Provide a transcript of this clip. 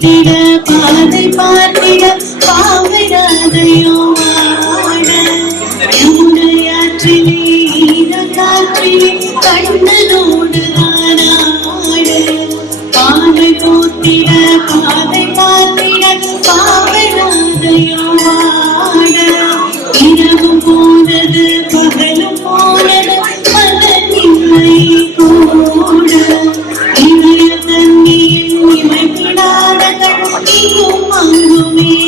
பார்த்திட பாதை பார்த்திட பாவையாதையோ ஆட. யமுனையாற்றிலே ஈர காற்றிலே கண்ணனோ me.